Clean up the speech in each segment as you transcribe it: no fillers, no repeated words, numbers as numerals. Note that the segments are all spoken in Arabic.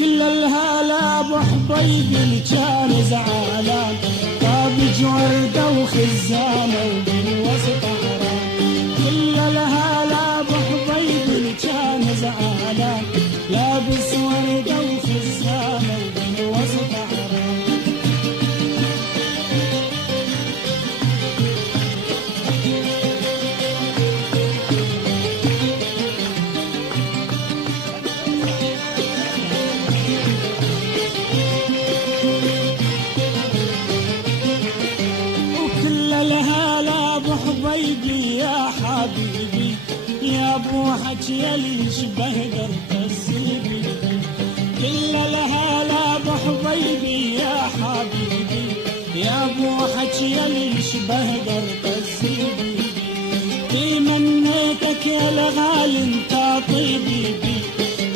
كل الهلا بحبيبي اللي كان زعلان، طابج وردة وخزانة وبالوسط حرام. كل الهلا بحبيبي اللي كان زعلان، لابس وردة وخزانة وبالوسط حرام. حبيبي يا حبيبي يا ابو حكي اللي يشبه درب الزبيب. كل الهلا بحبيبي يا حبيبي يا ابو حكي اللي يشبه درب الزبيب. تمنيتك يا الغالي انت طيبي،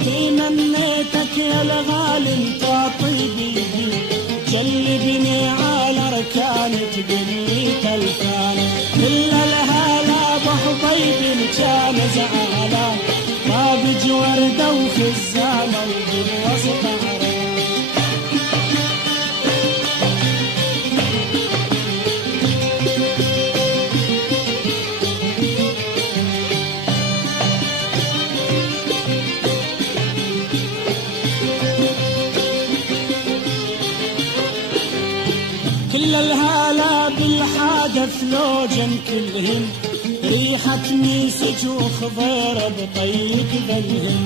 تمنيتك يا الغالي انت طيبي. جلبني على ركاني تقلي تلفاني. كل الهلا بحبيبي اللي كان زعلان، طابج وردة وخزانة وبالوسط حرام. كل الهلا بالحادث لوجن كلهن، ريحة ميسج وخضير بطيق ذنهن.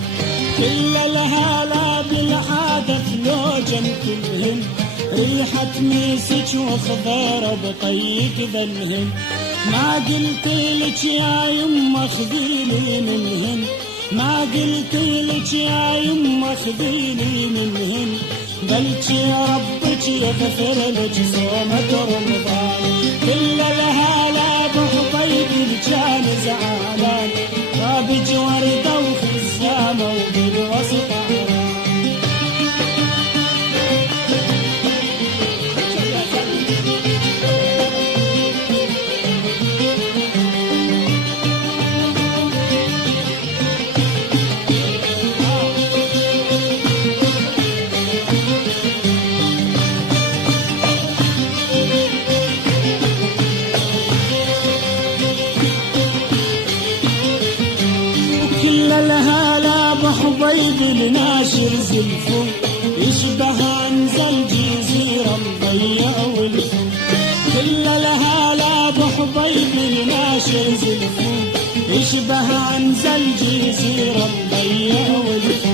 كل الهلا بالحادث لوجن كلهن، ريحة ميسج وخضير بطيق ذنهن. ما قلت لك يا يمه خذيلي منهن، ما قلت لك يا يمه خذيلي منهن. بلك يا ربك يغفر لك صومة رمضان. كل الهلا بحبيبي اللي كان زعلان، طابج وردة وخزامة وبالوسط حرام. كل الهلا بحبيبي لناشر زلفو، يشبه عنزل جزيرة مضيع ولفو. كل الهلا بحبيبي لناشر زلفو، يشبه عنزل جزيرة مضيع ولفو.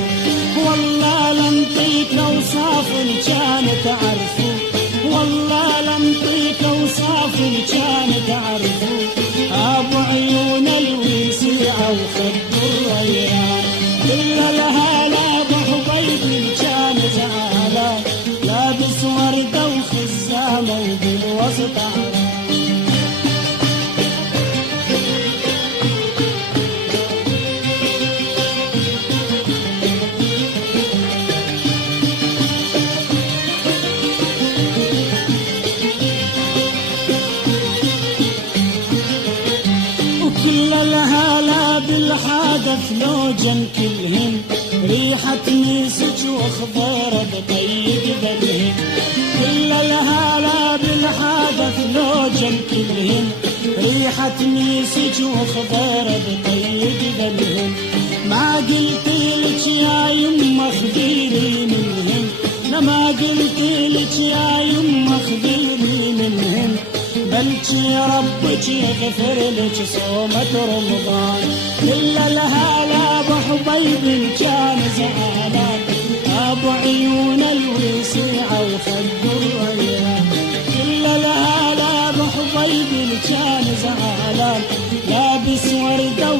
والله لنطيك اوصاف اللي كان تعرفو، والله لنطيك اوصاف اللي كان تعرفو. ابو عيون الوسيعة وخد الريان. كل الهلا بحبيبي اللي كان زعلان، لابس وردة وخزامة وبالوسط حرام. كل الهلا بالحادث لوجن كلهن، ريحة ميسج وخضير بطيق ذنهن. كل الهلا بالحادث لوجن كلهن، ريحة ميسج وخضير بطيق ذنهن. ما قلت لك يا يمه خذيلي منهن، لما قلت لك يا يمه خذيلي منهن. بلك يا ربك يغفر لك صومة رمضان. كل الهلا بحبيبي اللي كان زعلان، ابو عيون الوسيعة وخد الريان. كل الهلا بحبيبي اللي كان زعلان، لابس وردة